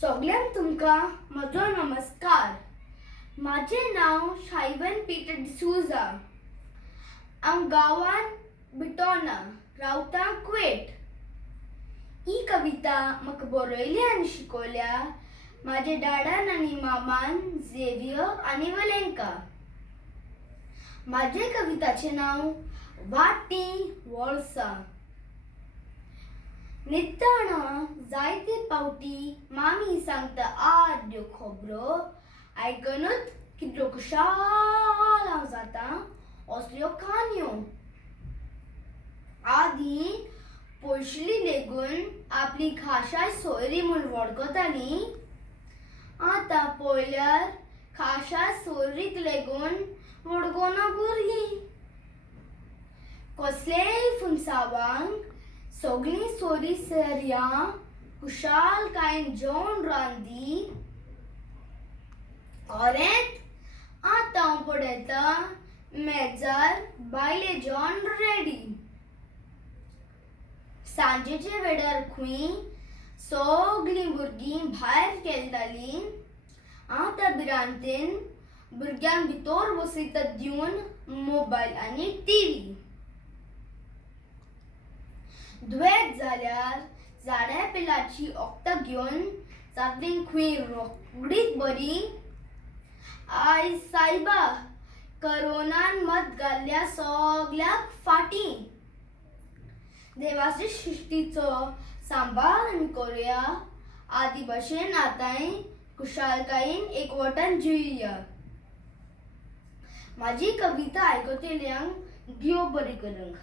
सगळ्यांक तुमकां म्हजो नमस्कार. माझे नाव शायवन पीटर डिसूजा. हांव गांवांत बिटोना रावतां कुवेट. ही कविता म्हाका बरयली आनी शिकवल्या माझे डाडान आनी मामान झेवियर आनी वलेंका. माझे कविताचे नाव वाटी वळसा. नित्ताना जायते पावटी मामी सांगता आद्यो खबरो आयकनूच कितलो खुशाल हांव जाता असल्यो काणयो. आदी पयशली लेगून आपली खाशाय सोयरी म्हूण वळखताली. आतां पळयल्यार खाशाय सोयरीक लेगून वळखना भुरगीं. कसलेय फुनसावांक सगळीं सोयरी सरया खुशालकायेन जेवण रांदी. खरेंच आतां हांव पळयतां मेजार बायले जेवण रेडी. सांजेच्या वेळार खंय सगळीं भुरगीं भायर गेल्लीं. आतां भिरांतेन भुरग्यांक भितर बसयतात दिवन मोबायल आनी टीव्ही. दुयेंत जाल्यार झाड्या पिलाची वखदां घेवन जातलीं खंय रोकडीच बरी. आयज सायबा करोनान मत घाल्ल्या सगळ्याक फाटीं. देवाचे सृश्टीचो सांबाळ आमी करुया. आदी भशेन आतांय खुशालकायेन एकवटान जियुया. माझी कविता आयकतल्यांक देव बरें करूंक.